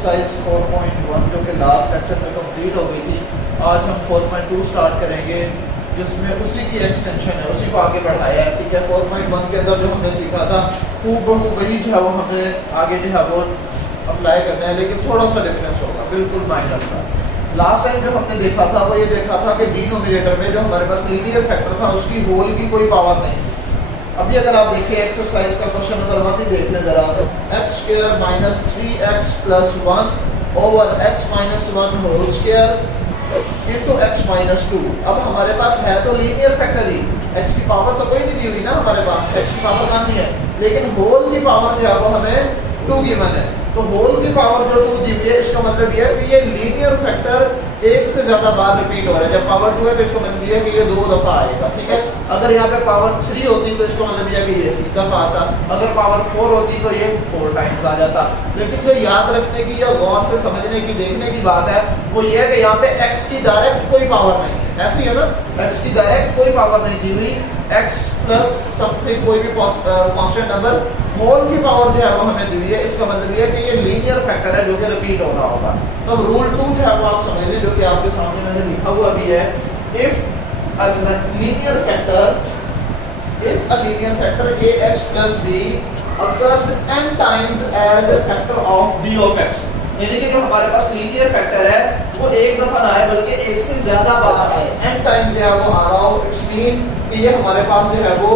Exercise 4.1 जो कि last lecture में कंप्लीट हो गई थी, आज हम 4.2 स्टार्ट करेंगे जिसमें उसी की एक्सटेंशन है, उसी को आगे बढ़ाया है। ठीक है, 4.1 के अंदर जो हमने सीखा था हूबहू वही जो है वो हमें आगे जो है वो अप्लाई करना है, लेकिन थोड़ा सा डिफरेंस होगा, बिल्कुल माइनर सा। लास्ट टाइम जो हमने देखा था वो ये देखा था कि डिनोमिनेटर में जो हमारे पास लीनियर फैक्टर था उसकी होल की कोई पावर नहीं। अभी अगर आप देखिए एक्सरसाइज का क्वेश्चन नंबर 1 ही देख लें जरा, तो x square minus 3x plus 1 over x minus 1 whole square into x minus 2। अब हमारे पास है तो लीनियर फैक्टर ही, x की पावर तो कोई नहीं दी हुई ना हमारे पास, x की पावर कहाँ नहीं है, लेकिन होल की पावर जो है वो हमें 2 गिवन है। तो होल की पावर जो 2 दी हुई है इसका मतलब ये है कि ये लीनियर फैक्टर एक से ज्यादा बार रिपीट हो रहा है। जब पावर 2 है तो इसका मतलब ये है कि ये 2 दफा आएगा। ठीक है, अगर यहाँ पे पावर 3 होती तो इसका मतलब ये है कि ये 3 दफा आता, अगर पावर 4 होती तो ये 4 टाइम्स आ जाता। लेकिन जो याद रखने की या गौर से समझने की देखने की बात है वो ये है कि यहाँ पे x की डायरेक्ट कोई पावर नहीं है, ऐसी है ना, x की डायरेक्ट कोई पावर नहीं दी हुई, x प्लस समथिंग कोई भी कांस्टेंट नंबर होल की पावर जो है वो हमें दी हुई है। इसका मतलब ये है कि ये लीनियर फैक्टर है जो कि रिपीट हो रहा होगा। तो अब रूल 2 जो है वो आप समझ लें, जो कि आपके सामने मैंने लिखा हुआ भी है। If a linear factor ax plus b occurs n times as a factor of b of x, यानी कि जो हमारे पास लीनियर फैक्टर है वो एक दफा ना आए बल्कि एक से ज्यादा बार आए, n टाइम्स जो है वो आ रहा हो, इट्स मीन कि ये हमारे पास जो है वो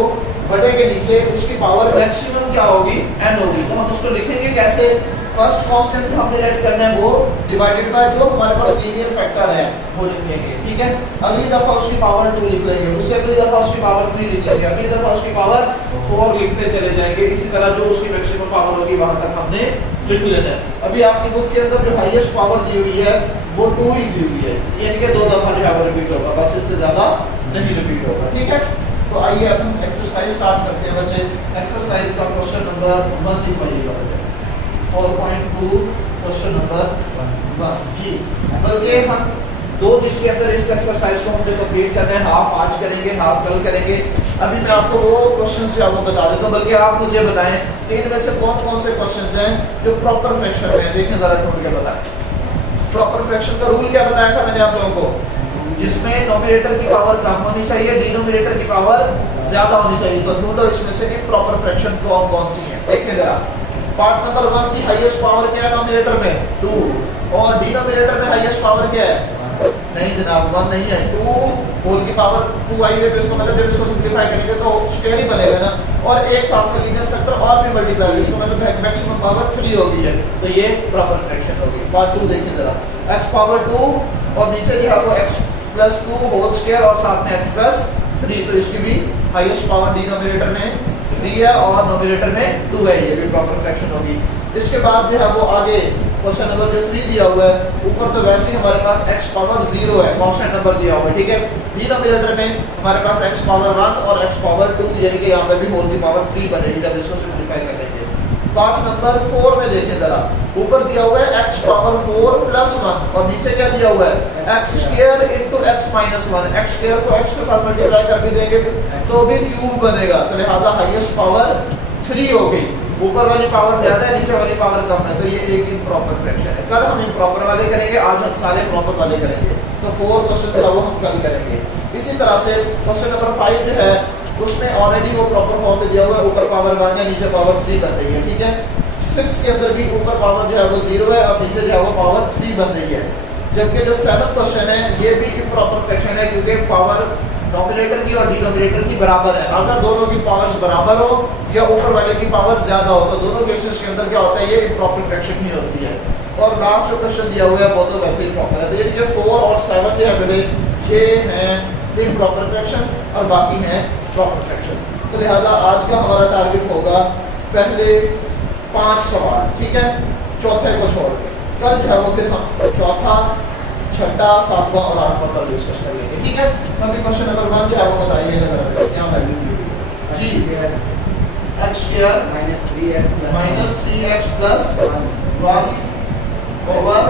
बटे के नीचे उसकी पावर मैक्सिमम क्या होगी, n होगी। तो हम उसको लिखेंगे कैसे, फर्स्ट कांस्टेंट जो हमने ऐड करना है वो डिवाइडेड बाय जो हमारे पास लीनियर फैक्टर है वो लिख लेंगे। ठीक है, अगली दफा उसकी पावर 2 लिख लेंगे, उससे अगली दफा उसकी पावर 3 लिख लेंगे, अगली दफा उसकी पावर 4 लिखते चले जाएंगे। इसी तरह जो उसकी मैक्सिमम पावर होगी वहां तक हमने लिख लेना है। अभी आपकी बुक के अंदर जो हाईएस्ट पावर दी हुई है वो 2 ही दी हुई है, यानी कि 2 दफा जो है वो रिपीट होगा, बस इससे ज्यादा नहीं रिपीट होगा। ठीक है, तो आइए अब हम एक्सरसाइज स्टार्ट करते हैं बच्चे। एक्सरसाइज का क्वेश्चन नंबर 1 लिखवाइएगा बच्चे, 4.2 क्वेश्चन नंबर 1 जी। बल्कि हम 2 दिन के अंदर इस एक्सरसाइज को हमने कंप्लीट करना है, हाफ आज करेंगे हाफ कल करेंगे। अभी मैं आपको वो क्वेश्चन से आपको बता देता हूँ, बल्कि आप मुझे बताएं कि इनमें से कौन कौन से क्वेश्चन हैं जो प्रॉपर फ्रैक्शन में, देखें जरा ढूंढ के बताएं। प्रॉपर फ्रैक्शन का रूल क्या बताया था मैंने आप लोगों को, जिसमें नोमिनेटर की पावर कम होनी चाहिए, डिनोमिनेटर की पावर ज्यादा होनी चाहिए। तो ढूंढो इसमें से कि प्रॉपर फ्रैक्शन कौन कौन सी है। देखिए जरा, पार्ट नंबर 1 की हाईएस्ट पावर क्या है नोमिनेटर में, 2, और डिनोमिनेटर में हाईएस्ट पावर क्या है, नहीं जनाब 1 नहीं है, 2 होल की पावर 2 आई है, तो इसका मतलब जब इसको सिंपलीफाई करेंगे तो स्क्वायर ही बनेगा ना, और एक साथ में लीनियर फैक्टर और भी मल्टीप्लाई, इसका मतलब मैक्सिमम पावर 3 होगी है, तो ये प्रॉपर फ्रैक्शन होगी। पार्ट 2 देखिए जरा, x पावर 2 और नीचे जो है वो x प्लस 2 होल स्क्वायर और साथ में x प्लस 3, तो इसकी भी हाईएस्ट पावर डिनोमिनेटर में 3 है और नोमिनेटर में 2 है, ये भी प्रॉपर फ्रैक्शन होगी। इसके बाद जो है वो आगे क्वेश्चन नंबर जो 3 दिया हुआ है, ऊपर तो वैसे ही हमारे पास x पावर 0 है, कांस्टेंट नंबर दिया हुआ है। ठीक है, डिनोमिनेटर में हमारे पास x पावर 1 और x पावर 2, यानी कि यहाँ पे भी होल की पावर 3 बनेगी जब इसको सिंपलीफाई कर लेंगे। पार्ट नंबर 4 में देखें जरा, ऊपर दिया हुआ है x पावर 4 प्लस 1 और नीचे क्या दिया हुआ है, x square into x minus 1। x square को x के साथ मल्टीप्लाई कर भी देंगे तो भी क्यूब बनेगा, तो लिहाजा हाईएस्ट पावर 3 हो गई। ऊपर वाली पावर ज्यादा है, नीचे वाली पावर कम है, तो ये एक इम्प्रॉपर फ्रैक्शन है। कल हम इम्प्रॉपर वाले करेंगे, आज हम सारे प्रॉपर वाले करेंगे। तो 4 क्वेश्चन था वो हम कल करेंगे। इसी तरह से क्वेश्चन नंबर 5 जो है उसमें ऑलरेडी वो प्रॉपर फॉर्म पे दिया हुआ है, ऊपर पावर 1 है नीचे पावर 3 बन रही है। ठीक है, 6 के अंदर भी ऊपर पावर जो है वो 0 है और नीचे जो है वो पावर 3 बन रही है। जबकि जो 7 क्वेश्चन है ये भी इम्प्रॉपर फ्रैक्शन है, क्योंकि पावर नोमिनेटर की और डिनोमिनेटर की बराबर है। अगर दोनों की पावर्स बराबर हो या ऊपर वाले की पावर ज्यादा हो तो दोनों केसेस के अंदर क्या होता है, ये इम्प्रॉपर फ्रैक्शन ही होती है। और लास्ट जो क्वेश्चन दिया हुआ है वो तो वैसे ही प्रॉपर है। तो ये जो 4 और 7 जो है बेटे ये हैं इम्प्रॉपर फ्रैक्शन और बाकी हैं प्रॉपर फ्रैक्शन। तो लिहाजा आज का हमारा टारगेट होगा पहले 5 सवाल, ठीक है, चौथे को छोड़ के। कल जो है वो फिर हम चौथा, छठा, 7वां और 8वां कल डिस्कस कर लेंगे। ठीक है, अभी क्वेश्चन नंबर 1 जो है वो बताइएगा जरा क्या वैल्यू दी हुई जी। x square minus 3x plus 1 over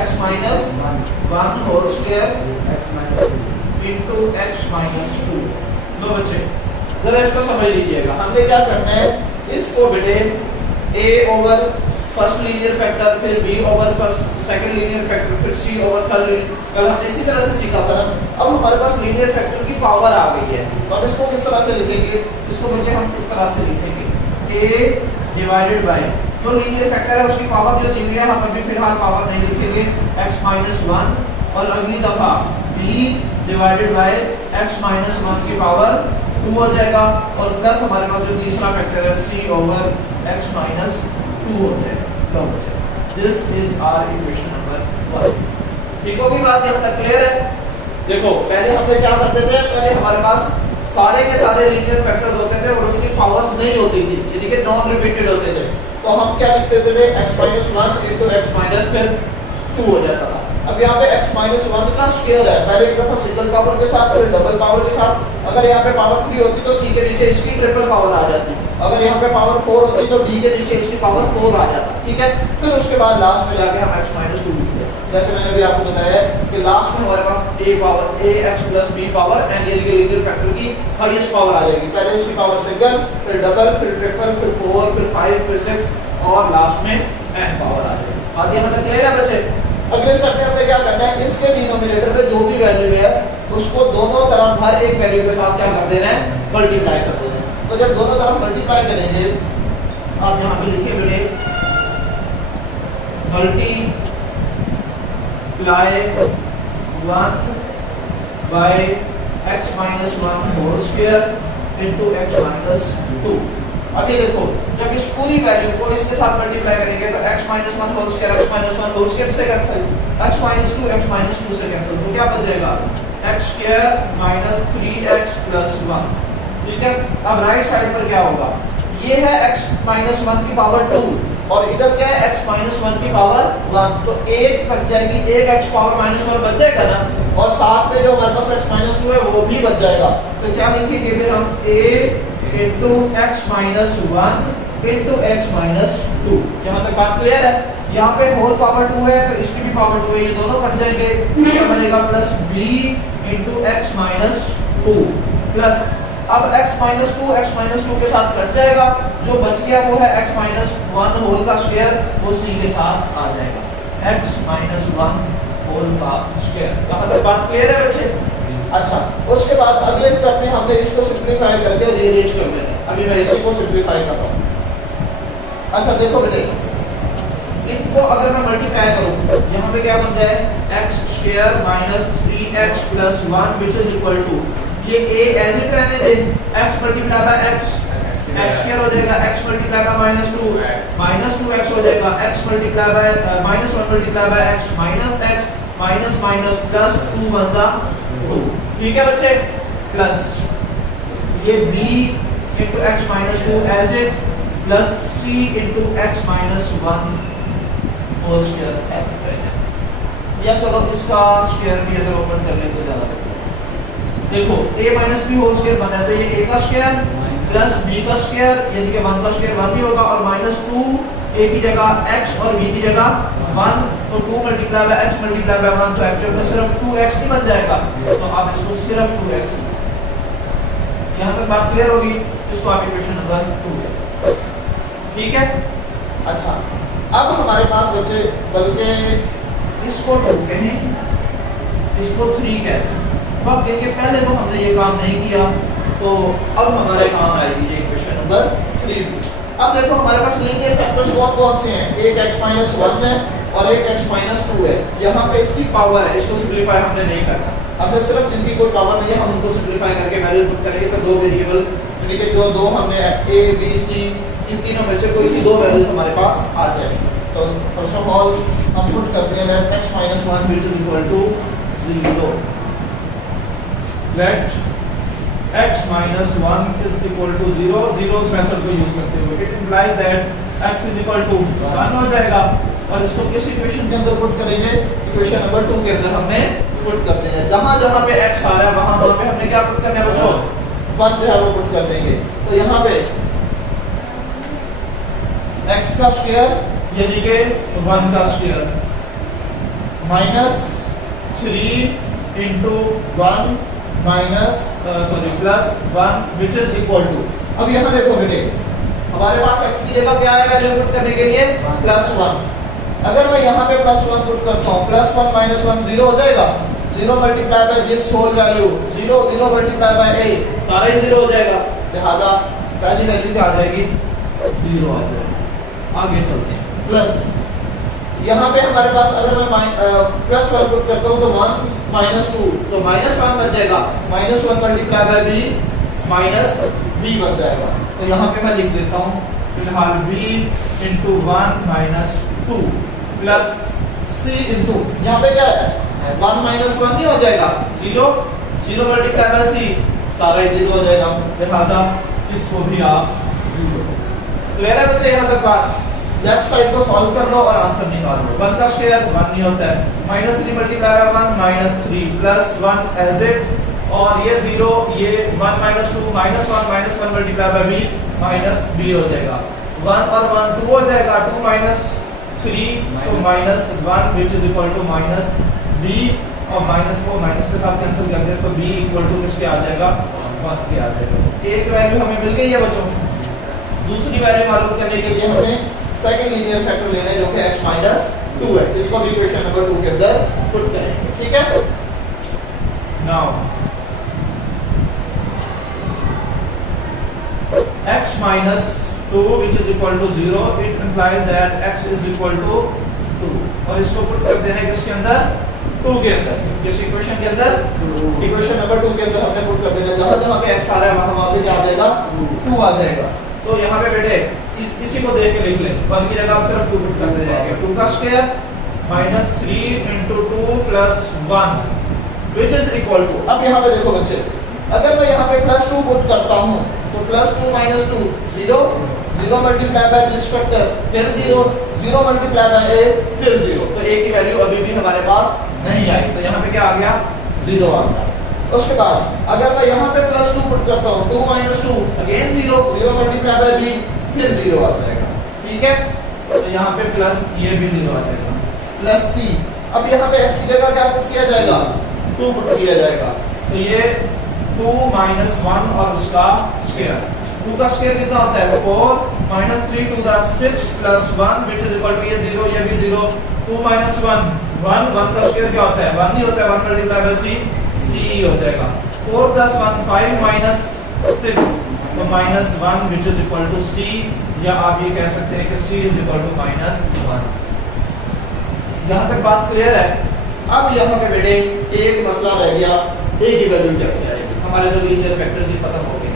x minus 1 whole square into x minus 2। लो बच्चे जरा इसको समझ लीजिएगा, हमने क्या करना है, इसको बेटे a over first linear factor, फिर b over first second linear factor, फिर c ओवर थर्ड। कल हमने इसी तरह से सीखा था। अब हमारे पास लीनियर फैक्टर की पावर आ गई है, तो अब इसको किस तरह से लिखेंगे? इसको बच्चे हम इस तरह से लिखेंगे a डिवाइडेड बाय जो लीनियर फैक्टर है उसकी पावर जो दी हुई है, हम अभी फिलहाल पावर नहीं लिखेंगे, x माइनस 1 और अगली दफा b divided by x minus 1 की पावर 2 हो जाएगा, और प्लस हमारे पास जो तीसरा फैक्टर है c ओवर x माइनस 2 हो जाएगा। This is our equation number 1। ठीक होगी बात, यहाँ तक क्लियर है? देखो पहले हम क्या करते थे, पहले हमारे पास सारे के सारे लीनियर फैक्टर्स होते थे और उनकी पावर्स नहीं होती थी, यानी कि नॉन रिपीटेड होते थे। तो हम क्या लिखते थे, x minus 1 into x minus फिर 2 हो जाता था। अब यहाँ पे x माइनस 1 का स्क्वायर है, पहले एक दफा सिंगल पावर के साथ फिर डबल पावर के साथ। अगर यहाँ पे पावर 3 होती तो c के नीचे इसकी ट्रिपल पावर आ जाती, अगर यहाँ पे पावर 4 होती तो d के नीचे इसकी पावर 4 आ जाता। ठीक है, फिर उसके बाद लास्ट में जाके हम x माइनस 2 लिखते हैं। जैसे मैंने अभी आपको बताया कि लास्ट में हमारे पास a power a x plus b power n यानी कि लीनियर फैक्टर की हाईएस्ट पावर आ जाएगी। पहले इसकी पावर सिंगल, फिर डबल, फिर ट्रिपल, फिर 4, फिर 5, फिर 6 और लास्ट में n पावर आ जाएगी। बात यहाँ तक क्लियर है बच्चे? अगले स्टेप में हमें क्या करना है, इसके डिनोमिनेटर पे जो भी वैल्यू है उसको दोनों तरफ हर एक वैल्यू के साथ क्या कर देना है, मल्टीप्लाई कर देना है। तो जब दोनों तरफ मल्टीप्लाई करेंगे, आप यहाँ पे लिखे बेटे multiply 1 by x minus 1 whole square into x minus 2। अब ये देखो, जब इस पूरी वैल्यू को इसके साथ मल्टीप्लाई करेंगे तो x minus 1 whole square x minus 1 whole square से cancel, x minus 2 x minus 2 से कैंसिल, तो क्या बच जाएगा x square minus 3x plus 1। ठीक है, अब राइट साइड पर क्या होगा, ये है x माइनस 1 की पावर 2 और इधर क्या है x माइनस 1 की पावर 1, तो एक कट जाएगी, एक x पावर माइनस 1 बच जाएगा ना, और साथ में जो हमारे पास x माइनस 2 है वो भी बच जाएगा। तो क्या लिखेंगे फिर हम a into x minus 1 into x minus 2। यहाँ तक बात क्लियर है? यहाँ पे होल पावर 2 है तो इसकी भी पावर 2 है, ये दोनों कट जाएंगे, क्या बनेगा plus b into x minus 2 plus, अब x माइनस 2 x माइनस 2 के साथ कट जाएगा, जो बच गया वो है x माइनस 1 होल का स्क्वायर, वो c के साथ आ जाएगा, x माइनस 1 होल का स्क्वायर। यहाँ तक बात क्लियर है बच्चे? अच्छा, उसके बाद अगले स्टेप में हमने इसको सिंपलीफाई करके रीअरेंज कर लेना है। अभी मैं इसी को सिंपलीफाई कर रहा हूँ। अच्छा देखो बेटे, इनको अगर मैं मल्टीप्लाई करूँ, यहाँ पे क्या बन जाए, x square minus 3x plus 1 which is equal to, ये a एज इट रहने दे, x multiply by x square हो जाएगा, x multiply by minus 2 minus 2x हो जाएगा, x multiply by minus 1 multiply by x minus x minus minus plus 2 1 2। ठीक है बच्चे, प्लस ये b into x minus 2 as it plus c into x minus 1 whole square. या चलो इसका square भी अगर ओपन कर लें तो ज्यादा बेहतर है। देखो a minus b whole square बना है, तो ये a का स्क्वायर प्लस b का स्क्वायर यानी कि 1 का स्क्वायर 1 ही होगा, और माइनस 2 a की जगह x और b की जगह 1, तो 2 multiply by x multiply by 1, तो एक्चुअल में सिर्फ 2x ही बन जाएगा, तो आप इसको सिर्फ 2x। यहाँ तक बात क्लियर होगी? इसको आप इक्वेशन नंबर 2। ठीक है, अच्छा अब हमारे पास बचे, बल्कि इसको 2 कहें, इसको 3 कहते हैं। अब देखिए पहले तो हमने ये काम नहीं किया, तो अब हमारे काम आएगी ये इक्वेशन नंबर 3। अब देखो हमारे पास लीनियर फैक्टर्स कौन से हैं, एक x माइनस 1 है और एक x माइनस 2 है। यहाँ पे इसकी पावर है, इसको सिंपलीफाई हमने नहीं करना, हमने सिर्फ जिनकी कोई पावर नहीं है हम उनको सिंपलीफाई करके वैल्यू पुट करेंगे, तो दो वेरिएबल यानी कि जो दो हमने a b c इन तीनों में से कोई सी दो वैल्यूज हमारे पास आ जाएंगी। तो फर्स्ट ऑफ ऑल हम पुट करते हैं x minus 1 which is equal to 0। Let x minus 1 is equal to 0, zeros method को यूज करते हुए, it implies that x is equal to 1 हो जाएगा, और इसको किस इक्वेशन के अंदर पुट करेंगे, इक्वेशन नंबर 2 के अंदर हमने पुट कर देंगे। जहां जहां पे x आ रहा है वहां पे हमने क्या पुट करना है बच्चों, 1 जो है वो पुट कर देंगे। तो यहाँ पे x का स्क्वायर यानी कि 1 का square minus 3 into 1 minus plus 1 which is equal to, अब यहाँ देखो बेटे हमारे पास x की जगह क्या है वैल्यू पुट करने के लिए +1। अगर मैं यहाँ पे +1 पुट करता हूँ, +1 - 1 0 हो जाएगा। 0 multiply by this whole value 0, 0 multiply by a सारा ही 0 हो जाएगा। लिहाजा पहली वैल्यू क्या आ जाएगी 0 आ जाएगी। आगे चलते हैं। प्लस यहाँ पे हमारे पास अगर मैं +1 पुट करता हूँ तो 1 - 2 तो -1 बच जाएगा। -1 मल्टीप्लाई बाय b -b बच जाएगा। तो यहाँ पे मैं लिख देता हूँ फिलहाल b × 1 - 2 प्लस c × यहाँ पे क्या है 1 - 1 नहीं हो जाएगा 0, 0 मल्टीप्लाई बाय c सारा ही 0 हो जाएगा। लिहाजा इसको भी आप 0। क्लियर है बच्चे यहाँ तक बात? लेफ्ट साइड को सॉल्व कर लो और आंसर निकाल लो। 1 का स्क्वायर 1 नहीं होता है। -3 multiply by 1 -3 plus 1 as it और ये 0 ये 1 - 2 -1 मल्टीप्लाई बाय b हो जाएगा। 1 और 1 2 हो जाएगा। 2 - 3 तो -1 which is equal to -b और माइनस को माइनस के साथ कैंसिल कर दें तो b इक्वल टू किसके आ जाएगा 1 के आ जाएगा। एक वैल्यू हमें मिल गई है बच्चों। दूसरी वैल्यू मालूम करने के लिए हमें सेकंड लीनियर फैक्टर लेना है जो कि x - 2 है। इसको भी इक्वेशन नंबर 2 के अंदर पुट करेंगे। ठीक है। Now x - 2 which is equal to 0 it implies that x is equal to 2 और इसको पुट कर देना है किसके अंदर 2 के अंदर। किस इक्वेशन के अंदर इक्वेशन नंबर 2 के अंदर हमने पुट कर देना। जहां पे x आ रहा है वहां पे क्या आ जाएगा 2 आ जाएगा। तो यहाँ पे बेटे इसी को देख के लिख लें। 1 की जगह आप सिर्फ 2 पुट करते जाएंगे। 2 का square -3 × 2 + 1 which is equal to। अब यहाँ पे देखो बच्चे अगर मैं यहाँ पे +2 पुट करता हूँ तो +2 - 2 0, 0 मल्टीप्लाई बाय दिस फैक्टर फिर 0, 0 मल्टीप्लाई बाय a फिर 0। तो a की वैल्यू अभी भी हमारे पास नहीं आई। तो यहाँ पे क्या आ गया 0 आ गया। उसके बाद अगर मैं यहाँ पे +2 पुट करता हूँ 2 - 2 अगेन 0, 0 मल्टीप्लाई बाय b फिर 0 आ जाएगा। ठीक है। तो यहाँ पे प्लस ये भी 0 आ जाएगा प्लस c। अब यहाँ पे x की जगह क्या पुट किया जाएगा 2 पुट किया जाएगा। तो ये 2 - 1 और उसका स्क्वायर। 2 का स्क्वायर कितना होता है 4 -3 to the 6 + 1 which is equal to ये 0 ये भी 0। 2 - 1 1 का स्क्वायर क्या होता है 1 नहीं होता है। 1 मल्टीप्लाई बाय c c हो जाएगा। 4 + 1 5 - 6 तो -1 which is equal to c या आप ये कह सकते हैं कि c is equal to -1। यहाँ तक बात क्लियर है? अब यहाँ पे बेटे एक मसला रह गया a की वैल्यू कैसे आएगी। हमारे तो लीनियर फैक्टर्स ही खत्म हो गए।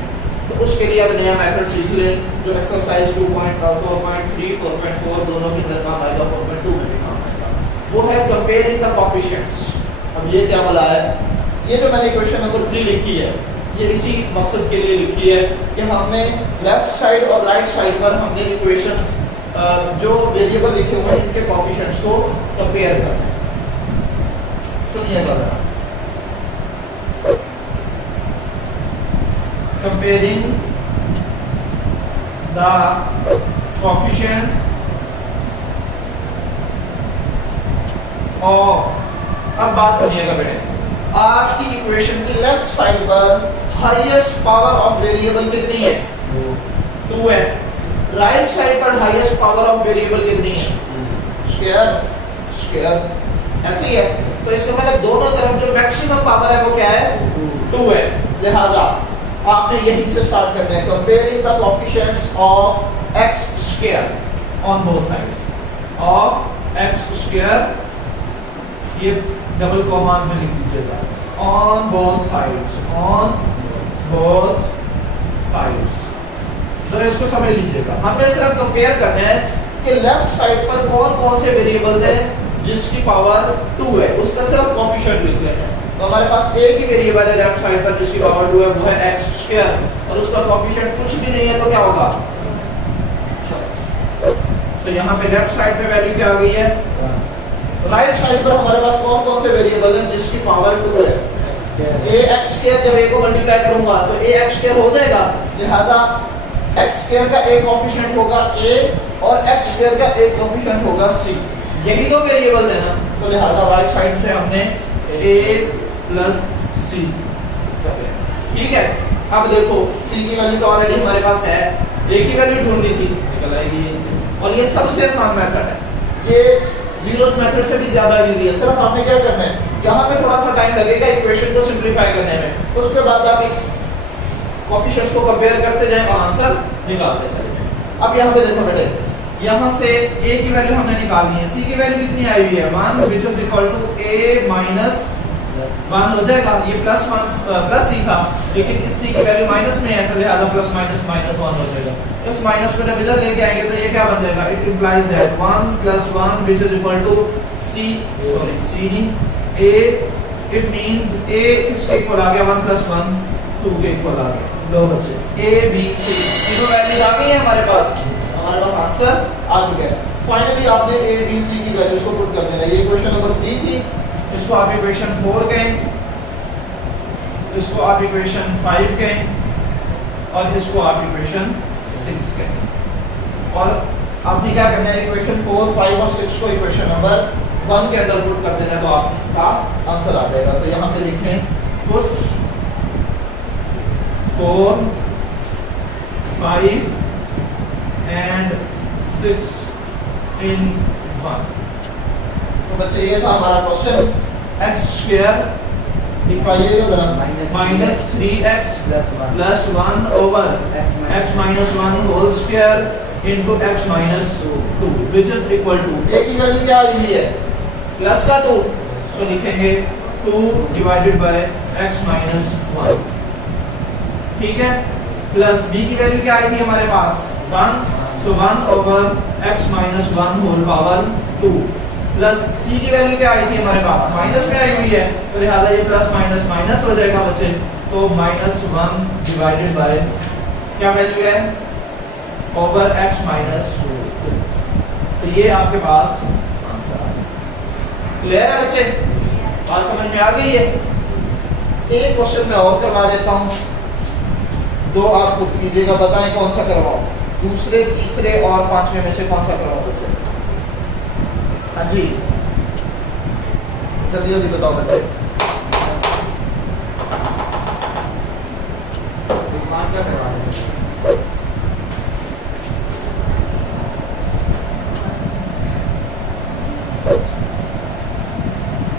तो उसके लिए अब नया मेथड सीख लें जो एक्सरसाइज 2.4.3 4.4 दोनों के अंदर काम आएगा 4.2 में भी काम आएगा। वो है कंपेयरिंग द कोएफिशिएंट्स। अब ये क्या बोला है ये जो मैंने क्वेश्चन नंबर 3 लिखी है ये इसी मकसद के लिए लिखी है कि हमने लेफ्ट साइड और राइट साइड पर हमने इक्वेशंस जो वेरिएबल लिखे हुए हैं इनके कोएफिशिएंट्स को कंपेयर करना है। सुनिएगा जरा कंपेयरिंग द कोएफिशिएंट ऑफ। अब बात सुनिएगा बेटे आपकी इक्वेशन की लेफ्ट साइड पर हाईएस्ट पावर ऑफ वेरिएबल कितनी है 2 है। राइट साइड पर हाईएस्ट पावर ऑफ वेरिएबल कितनी है स्क्वायर ऐसे ही है। तो इसका मतलब दोनों तरफ जो मैक्सिमम पावर है वो क्या है 2 है। लिहाजा आपने यहीं से स्टार्ट करना है comparing the coefficients of x square on both sides of x square ये डबल कॉमास में लिख दीजिएगा ऑन बोथ साइड्स जरा इसको समझ लीजिएगा। हमें सिर्फ कंपेयर करना है कि लेफ्ट साइड पर कौन कौन से वेरिएबल्स हैं जिसकी पावर 2 है उसका सिर्फ कोएफिशिएंट लिख लेना है। तो हमारे पास एक ही वेरिएबल है लेफ्ट साइड पर जिसकी पावर 2 है वो है x स्क्वायर और उसका कोएफिशिएंट कुछ भी नहीं है तो क्या होगा तो यहाँ पे लेफ्ट साइड पे वैल्यू क्या आ गई है राइट साइड पर हमारे पास कौन कौन से वेरिएबल हैं जिसकी पावर 2 है ax स्क्वायर जब a को मल्टीप्लाई करूंगा तो ax स्क्वायर हो जाएगा। लिहाजा x स्क्वायर का एक कोएफिशिएंट होगा a और x स्क्वायर का एक कोएफिशिएंट होगा c। यही दो वेरिएबल है ना तो लिहाजा राइट साइड पे हमने a प्लस c। ठीक है। अब देखो c की वैल्यू तो ऑलरेडी हमारे पास है एक ही वैल्यू ढूंढनी थी, निकल आएगी यहीं से। और ये सबसे आसान मेथड है, ये जीरोस मेथड से भी ज्यादा इजी है। सिर्फ आपने क्या करना है, यहाँ पे थोड़ा सा टाइम लगेगा इक्वेशन को सिंपलीफाई करने में, उसके बाद आप कोएफिशिएंट्स को कंपेयर करते जाएं और आंसर निकालते चले। अब यहाँ पे देखो बेटे, यहाँ से a की वैल्यू हमने निकालनी है, c की वैल्यू कितनी आई हुई है 1 which is equal to a minus 1 हो जाएगा। ये प्लस c था, लेकिन इस c की वैल्यू माइनस में है तो लिहाजा प्लस माइनस माइनस 1 हो जाएगा। इस माइनस को जब इधर लेके आएंगे तो ये क्या बन जाएगा, it implies that 1 plus 1 which is equal to c नहीं a, इट मींस a किसके इक्वल आ गया 1 plus 1 2 के इक्वल आ गया। लो बच्चे a b c तीनों वैल्यूज आ गई है हमारे पास आंसर आ चुका है। फाइनली आपने a b c की वैल्यूज को पुट कर देना। ये क्वेश्चन नंबर 3 थी, इसको आप इक्वेशन 4 कहें, इसको आप इक्वेशन 5 कहें और इसको आप इक्वेशन 6 कहें। और आपने क्या करना है, इक्वेशन 4, 5 और 6 को इक्वेशन नंबर 1 के अंदर पुट कर देना तो आपका आंसर आ जाएगा। तो यहाँ पे लिखें पुट 4, 5 and 6 in 1। तो बच्चे ये था हमारा क्वेश्चन। x स्क्वायर लिखवाइएगा जरा, minus 3x plus 1 over x minus 1 whole square into x minus 2 which is equal to a की वैल्यू क्या आ रही है प्लस का 2, सो लिखेंगे 2 डिवाइडेड बाय x माइनस 1, ठीक है। प्लस b की वैल्यू क्या आई थी हमारे पास 1, so 1 over x minus 1 whole power 2 plus c की वैल्यू क्या आई थी हमारे पास माइनस में आई हुई है तो लिहाजा ये प्लस माइनस माइनस हो जाएगा बच्चे। तो माइनस 1 डिवाइडेड बाय क्या वैल्यू है ओवर x माइनस 2। तो ये आपके पास आंसर आ गया। क्लियर है बच्चे, बात समझ में आ गई है। एक क्वेश्चन मैं और करवा देता हूँ, दो आप खुद कीजिएगा, बताएं कौन सा करवाओ, दूसरे तीसरे और पांचवें में से कौन सा करवाओ बच्चे। हाँ जी जल्दी जल्दी बताओ बच्चे।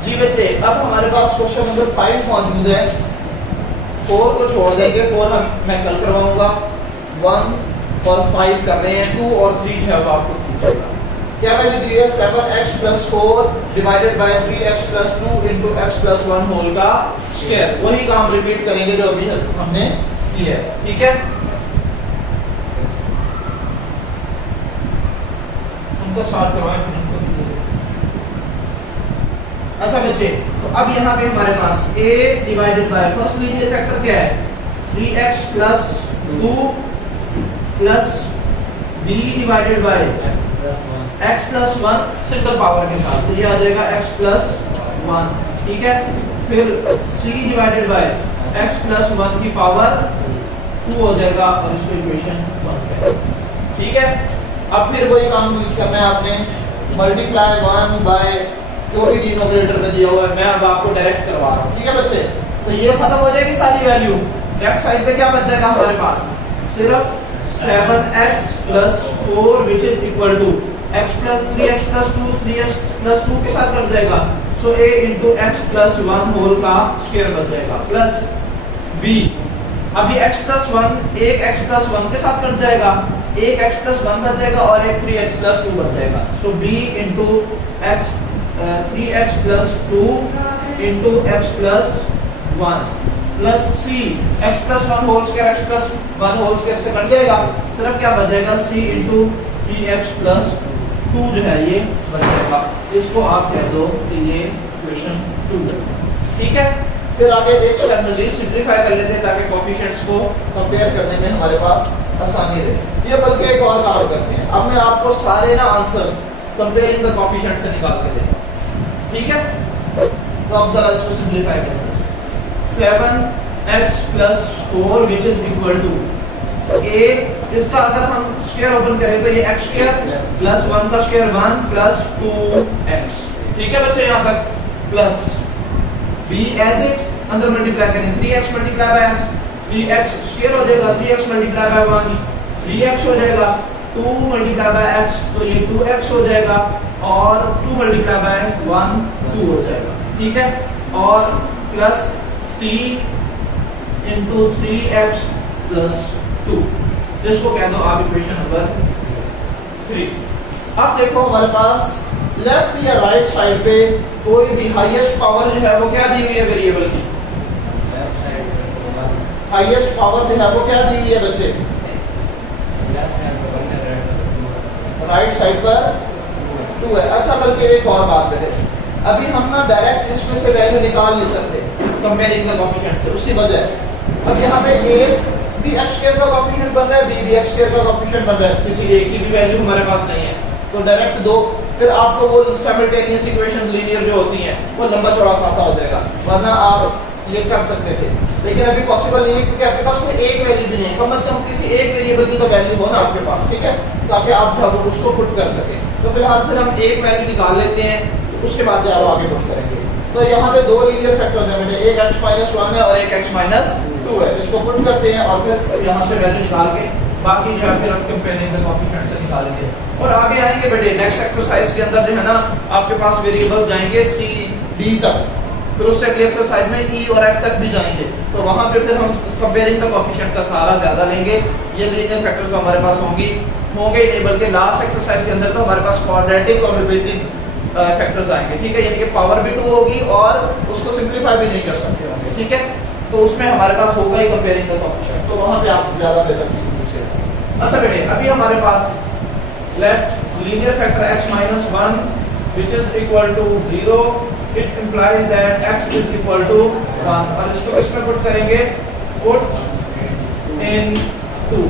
जी बच्चे, अब हमारे पास क्वेश्चन नंबर 5 मौजूद है। 4 को छोड़ देंगे, 4 मैं कल करवाऊंगा। 1 और 5 कर रहे हैं, 2 और 3 जो है वो आपको पूछेगा। क्या वैल्यू दी है 7x plus 4 divided by 3x plus 2 into x plus 1 whole का स्क्वायर। वही काम रिपीट करेंगे जो अभी हमने किया है, ठीक है। उनको सॉल्व करवाएं फिर उनको। अच्छा बच्चे, तो अब यहाँ पे हमारे पास a divided by first linear factor क्या है 3x plus 2 plus b divided by x plus 1 single power के साथ, तो ये आ जाएगा x प्लस 1, ठीक है। फिर c divided by x plus 1 की पावर 2 हो जाएगा और इसको इक्वेशन 1 कहते हैं, ठीक है। अब फिर वही काम करना है आपने, मल्टीप्लाई 1 बाय जो भी डिनोमिनेटर में दिया हुआ है, मैं अब आपको डायरेक्ट करवा रहा हूँ, ठीक है बच्चे। तो ये खत्म हो जाएगी सारी वैल्यू, लेफ्ट साइड पे क्या बच जाएगा हमारे पास सिर्फ 7x plus 4 which is equal to x plus 3x plus 2 3x plus 2 के साथ कट जाएगा, so a into x plus 1 whole का स्क्वायर बच जाएगा प्लस b। अभी x प्लस 1 एक x प्लस 1 के साथ कट जाएगा, एक x प्लस 1 बच जाएगा और एक 3x प्लस 2 बच जाएगा, so b into x 3x plus 2 into x plus 1 plus c x plus 1 whole square x plus 1 whole square से कट जाएगा, सिर्फ क्या बच जाएगा c इंटू 3x प्लस 2 जो है ये बच जाएगा। इसको आप कह दो कि ये इक्वेशन 2 है, ठीक है। फिर आगे एक स्टेप मजीद सिंपलीफाई कर लेते हैं ताकि कोएफिशिएंट्स को कंपेयर करने में हमारे पास आसानी रहे। ये बल्कि एक और काम करते हैं, अब मैं आपको सारे ना आंसर्स कंपेयरिंग द कोएफिशिएंट से निकाल के देता हूं, ठीक है। तो अब जरा इसको सिंपलीफाई करते हैं। 7x plus 4 which is equal to a, इसका अगर हम स्क्वायर ओपन करें तो ये x स्क्वायर प्लस 1 का स्क्वायर 1 प्लस 2x, ठीक है बच्चे यहाँ तक। प्लस b एज इट अंदर मल्टीप्लाई करें 3x multiply by x, 3x square हो जाएगा 3x मल्टीप्लाई बाय 1 3x हो जाएगा, 2 मल्टीप्लाई बाय x तो ये 2x हो जाएगा, और 2 मल्टीप्लाई बाय 1 2 हो जाएगा, ठीक है, और plus c into 3x plus 2, इसको कह दो आप इक्वेशन नंबर 3। अब देखो हमारे पास लेफ्ट या राइट साइड पे कोई भी हाईएस्ट पावर जो है वो क्या दी हुई है वेरिएबल की, हाईएस्ट पावर जो है वो क्या दी हुई है बच्चे, राइट साइड पर 2 है। अच्छा बल्कि एक और बात बेटे, अभी हम ना डायरेक्ट इसमें से वैल्यू निकाल नहीं सकते कंपेयरिंग द कोएफिशिएंट से, उसकी वजह अब यहाँ पे a भी x स्क्वायर का कोएफिशिएंट बन रहा है, b भी x स्क्वायर का कोएफिशिएंट बन रहा है, किसी एक की भी वैल्यू हमारे पास नहीं है, तो डायरेक्ट दो, फिर आपको वो साइमल्टेनियस इक्वेशन लीनियर जो होती हैं वो लंबा चौड़ा खाता हो जाएगा, वरना आप ये कर सकते थे, लेकिन अभी पॉसिबल नहीं है क्योंकि आपके पास कोई एक वैल्यू भी नहीं है, कम से कम किसी एक वेरिएबल की तो वैल्यू हो ना आपके पास, ठीक है, ताकि आप जब उसको पुट कर सके। तो फिलहाल फिर हम एक वैल्यू निकाल लेते हैं, उसके बाद जो आगे पुट करेंगे। तो यहाँ पे दो लीनियर फैक्टर्स हैं बेटे, एक x-1 है और एक x-2 है, इसको पुट करते हैं और फिर यहाँ से वैल्यू निकाल के बाकी जो है फिर हम कंपेयरिंग द कोएफिशिएंट से निकालेंगे और आगे आएंगे बेटे। नेक्स्ट एक्सरसाइज के अंदर जो है ना आपके पास वेरिएबल्स जाएंगे c d तक, फिर उससे अगली एक्सरसाइज में e और f तक भी जाएंगे, तो वहां पे फिर हम कंपेयरिंग द कोएफिशिएंट का सहारा ज्यादा लेंगे। ये लीनियर फैक्टर्स तो हमारे पास होंगे ही नहीं, बल्कि लास्ट एक्सरसाइज के अंदर तो हमारे पास क्वाड्रेटिक और रिपीटिंग फैक्टर्स आएंगे, ठीक है, यानी कि पावर भी 2 होगी और उसको सिंपलीफाई भी नहीं कर सकते होंगे, ठीक है, तो उसमें हमारे पास होगा ही कंपेयरिंग द कोएफिशिएंट, तो वहां पे आप ज्यादा बेहतर से पूछिए। अच्छा बेटे, अभी हमारे पास let linear factor x-1 which is equal to 0, it implies that x is equal to 1 और इसको किसमें पुट करेंगे, पुट इन 2,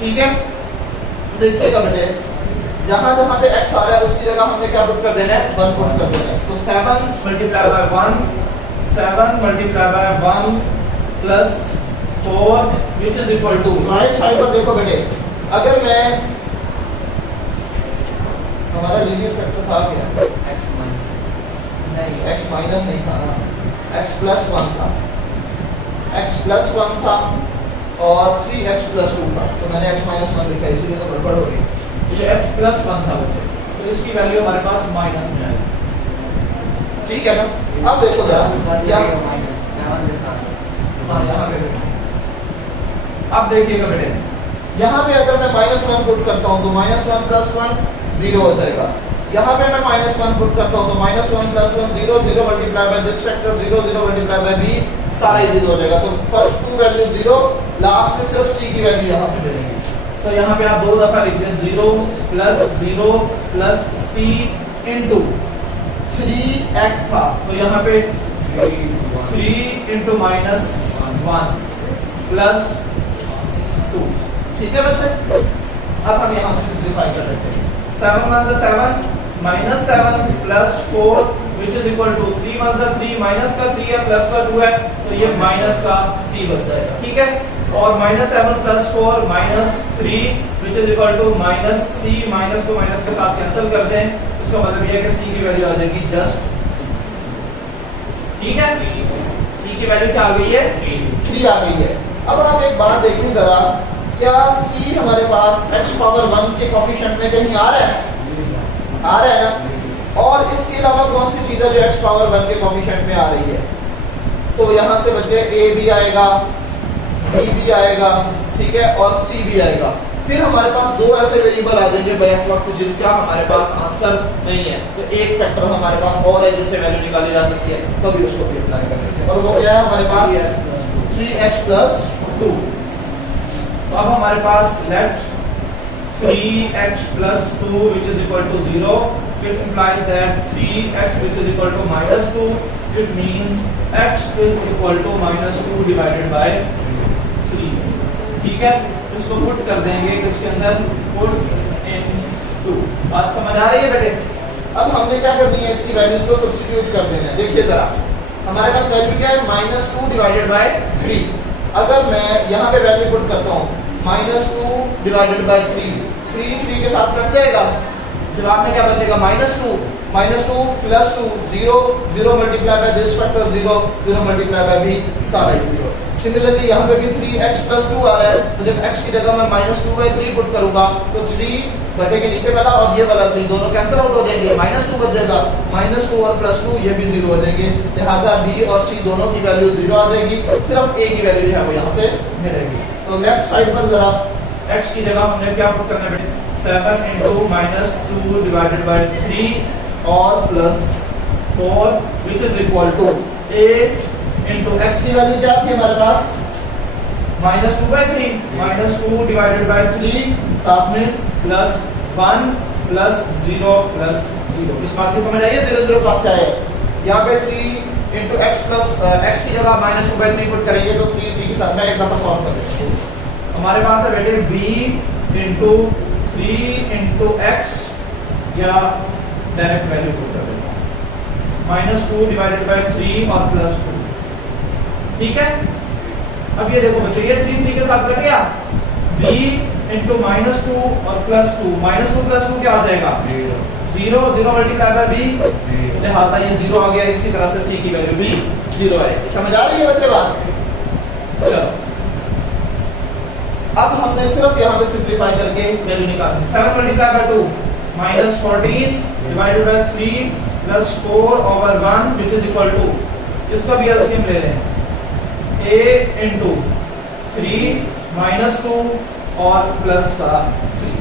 ठीक है। देखिएगा बेटे, जहां जहां पे x आ रहा है उसकी जगह हमने क्या पुट कर देना है, 1 पुट कर देना है, तो 7 multiply by 1, 7 multiply by 1 plus 4 which is equal to, right side पर देखो बेटे, अगर मैं हमारा लीनियर फैक्टर था क्या, x माइनस नहीं था ना, x प्लस 1 था, x प्लस 1 था और 3x प्लस 2 था, तो मैंने x माइनस 1 लिखा है इसलिए तो गड़बड़ हो रही है, ये x प्लस 1 था बच्चे, तो इसकी वैल्यू हमारे पास माइनस में आएगी, ठीक है ना। अब देखो जरा यहाँ पे, अब देखिएगा बेटे, यहाँ पे अगर मैं -1 पुट करता हूँ तो -1 प्लस 1 0 हो जाएगा, यहाँ पे मैं -1 पुट करता हूँ तो -1 plus 1 0, 0 multiply by this factor 0, 0 multiply bye b सारा ही 0 हो जाएगा, तो फर्स्ट 2 वैल्यू 0, लास्ट में सिर्फ c की वैल्यू यहाँ से मिलेगी, तो यहाँ पे आप दो दफा लिखते हैं 0 प्लस c इंटू 3x था, तो यहाँ पे 3 इंटू -1 प्लस 2, ठीक है बच्चे। अब हम यहाँ से सिंप्लीफाई कर लेते हैं, 7 1 7 -7 plus 4 which is equal to 3 1 3, minus का 3 है प्लस का 2 है, तो ये माइनस का c बच जाएगा, ठीक है, और -7 plus 4 -3 which is equal to -c, minus को माइनस के साथ कैंसिल कर दें, इसका मतलब ये है कि c की वैल्यू आ जाएगी जस्ट, ठीक है, c की वैल्यू क्या आ गई है, 3 आ गई है। अब आप एक बात देखिए जरा, क्या c हमारे पास x⁻1 के कोएफिशिएंट में कहीं आ रहा है, आ रहा है ना, और इसके अलावा कौन सी चीज है जो x⁻1 के कोएफिशिएंट में आ रही है, तो यहाँ से बच्चे a भी आएगा, b भी आएगा, ठीक है, और c भी आएगा, फिर हमारे पास दो ऐसे वेरिएबल आ जाएंगे बैक वक्त जिनका हमारे पास आंसर नहीं है, तो एक फैक्टर हमारे पास और है जिससे वैल्यू निकाली जा सकती है, तभी उसको भी अप्लाई कर सकते हैं, और वो क्या है हमारे पास 3x प्लस 2, तो अब हमारे पास late 3x plus 2 which is equal to 0, it implies that 3x which is equal to -2, it means x is equal to -2 divided by 3, ठीक है, इसको पुट कर देंगे इसके अंदर, पुट इन 2, बात समझ आ रही है बेटे। अब हमने क्या करनी है, इसकी वैल्यूज को सब्स्टिट्यूट कर देना है, देखिए जरा हमारे पास वैल्यू क्या है, -2 डिवाइडेड बाय 3, अगर मैं यहाँ पे वैल्यू पुट करता हूँ -2 डिवाइडेड बाय 3 के साथ कट जाएगा, जवाब में क्या बचेगा, -2 plus 2 0, 0 multiply by this factor 0, 0 multiply bye b सारा 0, सिमिलरली यहाँ पे भी 3x प्लस 2 आ रहा है, तो जब x की जगह मैं -2/3 पुट करूंगा तो 3 घटे के नीचे वाला और ये वाला 3 दोनों कैंसिल आउट हो जाएंगे, -2 बच जाएगा, -2 और +2 ये भी 0 हो जाएंगे, लिहाजा b और c दोनों की वैल्यू 0 आ जाएगी, सिर्फ a की वैल्यू है वो यहाँ से मिलेगी। तो लेफ्ट साइड पर जरा x की जगह हमने क्या पुट करना है, 7 × -2 डिवाइडेड बाय 3 और +4 which is equal to a into x की वैल्यू क्या थी हमारे पास, -2/3, -2 डिवाइडेड बाय 3 साथ में +1 +0 +0। इस बात की समझ आई है, 0 0 पास से आए। यहाँ पे 3 into x प्लस x की जगह -2/3 पुट करेंगे तो 3 3 के साथ में एक दफा सॉल्व कर देंगे। हमारे पास है बेटे b into 3 into x या डायरेक्ट वैल्यू पुट कर देंगे, -2 डिवाइडेड बाय 3 और +2, ठीक है। अब ये देखो बच्चे, ये 3 3 के साथ कट गया, b into -2 और +2, -2 +2 क्या आ जाएगा, 0 0 मल्टीप्लाई बाय b, लिहाजा ये 0 आ गया। इसी तरह से c की वैल्यू भी 0 आएगी। समझ आ रही है बच्चे बात? चलो अब हमने सिर्फ यहाँ पे सिंपलीफाई करके वैल्यू निकालनी, 7 multiply by 2 -14 divided by 3 +4 over 1 which is equal to, इसका भी एलसीएम ले लें, a into 3 -2 और प्लस का 3,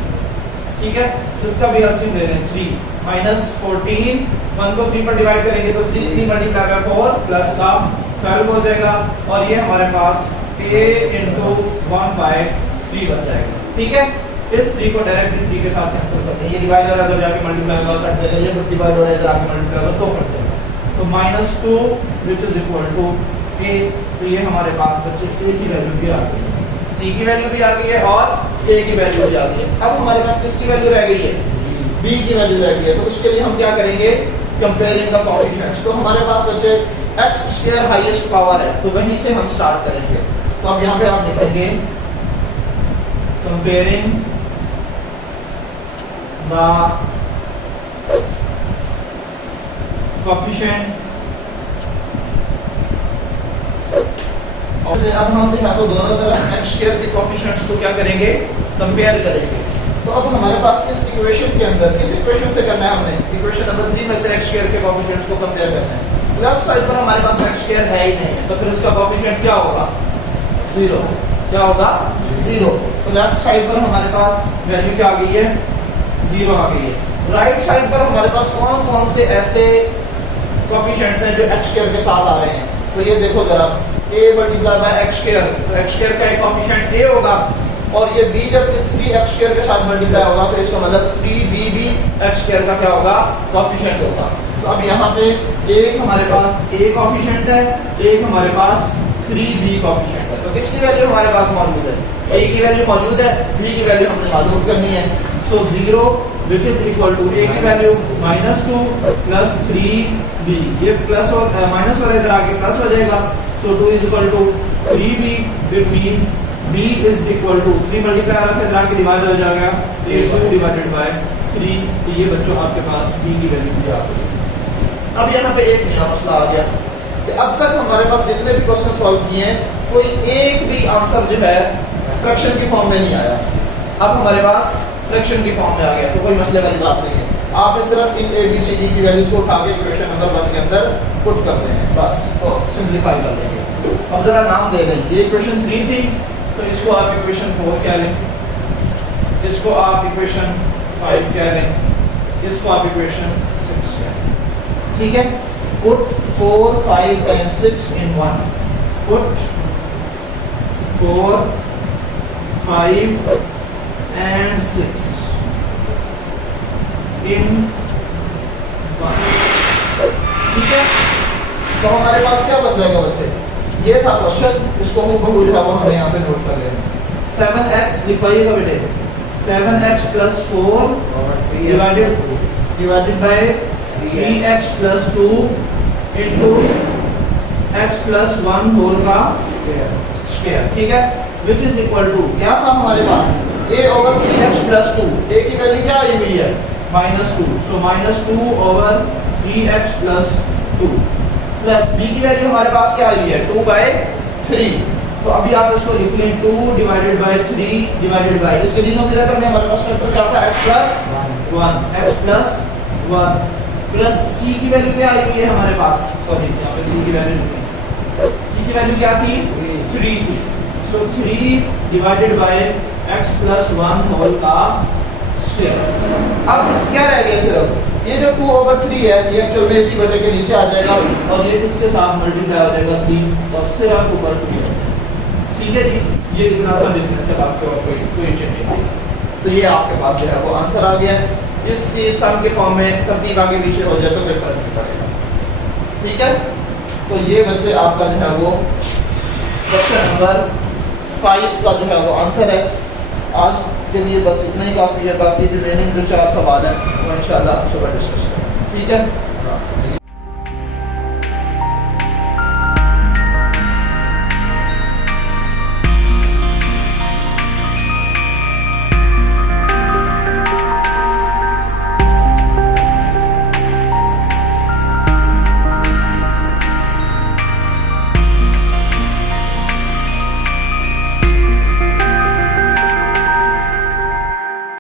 ठीक है। इसका भी एलसीएम ले लें, 3 -14, 1 को 3 पर डिवाइड करेंगे तो 3 3 मल्टीप्लाई बाय 4 प्लस का 12 हो जाएगा, और ये हमारे पास a into 1/3 बच जाएगा, ठीक है। इस 3 को डायरेक्टली 3 के साथ कैंसिल करते हैं, ये डिवाइड हो रहा है इधर जाके मल्टीप्लाई होगा कट जाएगा, ये डिवाइड हो रहा है इधर आके मल्टीप्लाई होगा तो कट जाएगा, तो -2 which is equal to a। तो ये हमारे पास बच्चे a की वैल्यू भी आ गई है, c की वैल्यू भी आ गई है और a की वैल्यू भी आ गई है। अब हमारे पास किसकी वैल्यू रह गई है, b की वैल्यू रह गई है। तो इसके लिए हम क्या करेंगे, कंपेयरिंग द कोएफिशिएंट्स। तो हमारे पास बच्चे x² हाईएस्ट पावर है, तो वहीं से हम स्टार्ट करेंगे। तो अब यहाँ पे आप लिखेंगे कंपेयरिंग द कोएफिशिएंट। और अब हम यहाँ तो दोनों तरफ x² के कोएफिशिएंट्स को क्या करेंगे, कंपेयर करेंगे। तो अब हमारे पास इस इक्वेशन के अंदर किस इक्वेशन से करना है, हमने इक्वेशन नंबर 3 में से x² के कोएफिशिएंट्स को कंपेयर करना है। लेफ्ट साइड पर हमारे पास x² है ही नहीं, तो फिर उसका कोएफिशिएंट क्या होगा, 0। क्या होगा, 0। तो लेफ्ट साइड पर हमारे पास वैल्यू क्या आ गई है, 0 आ गई है। राइट साइड पर हमारे पास कौन कौन से ऐसे कोएफिशिएंट्स हैं जो x² के साथ आ रहे हैं। तो ये देखो जरा, a मल्टीप्लाई बाय x², तो x² का एक कोएफिशिएंट a होगा, और ये b जब इस 3x² के साथ मल्टीप्लाई होगा तो इसका मतलब 3b भी x² का क्या होगा, कोएफिशिएंट होगा। तो अब यहाँ पे एक हमारे पास a कोएफिशिएंट है, एक हमारे पास 3b कोएफिशिएंट है। तो किसकी वैल्यू हमारे पास मौजूद है, a की वैल्यू मौजूद है, b की वैल्यू हमने मालूम करनी है। So 0 which is equal to a की वैल्यू -2 प्लस 3b, ये प्लस और माइनस और इधर आगे प्लस हो जाएगा। So 2 is equal to 3b, which means b is equal to 3 multiply आ रहा था इधर आके डिवाइड हो जाएगा, a2 डिवाइडेड बाय 3। तो ये बच्चों आपके पास b की वैल्यू भी आ गई। अब यहाँ पे एक नया मसला आ गया कि अब तक हमारे पास जितने भी क्वेश्चन सॉल्व किए हैं, कोई एक भी आंसर जो है फ्रैक्शन की फॉर्म में नहीं आया। अब हमारे पास फ्रैक्शन की फॉर्म में आ गया, तो कोई मसले वाली बात नहीं है। आपने सिर्फ इन a b c d की वैल्यूज को उठा के इक्वेशन नंबर 1 के अंदर पुट कर दें, बस तो सिंपलीफाई कर देंगे। अब जरा नाम दे दें, ये इक्वेशन 3 थी, तो इसको आप इक्वेशन 4 कह लें, इसको आप इक्वेशन 5 कह लें, इसको आप इक्वेशन 6 कह लें, ठीक है। Put 4 5 and 6 in 1, put 4 5 and 6 in 1, ठीक है। तो हमारे पास क्या बन जाएगा बच्चे, ये था क्वेश्चन, इसको हम जो है वो हमें यहाँ पे नोट कर लेना। 7x लिखवाइएगा बेटे, 7x plus 4 divided by 3x plus 2 into x plus 1 whole का स्क्वायर, ठीक है। विच इज इक्वल टू क्या था हमारे पास, a over 3x plus 2, a की वैल्यू क्या आई हुई है, -2, so -2 over 3x plus 2 plus b की वैल्यू हमारे पास क्या आई है, 2/3, तो अभी आप इसको लिख लें 2 डिवाइडेड बाय 3 डिवाइडेड बाय, इसके डिनोमिनेटर में हमारे पास फैक्टर क्या था x प्लस 1 प्लस c की वैल्यू क्या आई हुई है हमारे पास, सॉरी यहाँ पे c की वैल्यू लिखें, c की वैल्यू क्या थी 3 थी, so 3 divided by x plus 1 whole का स्क्वायर। अब क्या रह गया सिर्फ ये जो 2/3 है ये एक्चुअल में इसी बटे के नीचे आ जाएगा और ये इसके साथ मल्टीप्लाई हो जाएगा 3 और सिर्फ ऊपर 2, ठीक है जी। ये इतना सा डिफरेंस है, आपको कोई चेंज नहीं, तो ये आपके पास जो है वो आंसर आ गया। इसकी सम के फॉर्म में तरतीब आगे पीछे हो जाए तो कोई फर्क नहीं पड़ेगा, ठीक है। तो ये बच्चे आपका जो है वो क्वेश्चन नंबर 5 का जो है वो आंसर है। आज के लिए बस इतना ही काफ़ी है, बाकी रिमेनिंग जो 4 सवाल हैं वो इंशाल्लाह हम सुबह डिस्कस करेंगे, ठीक है।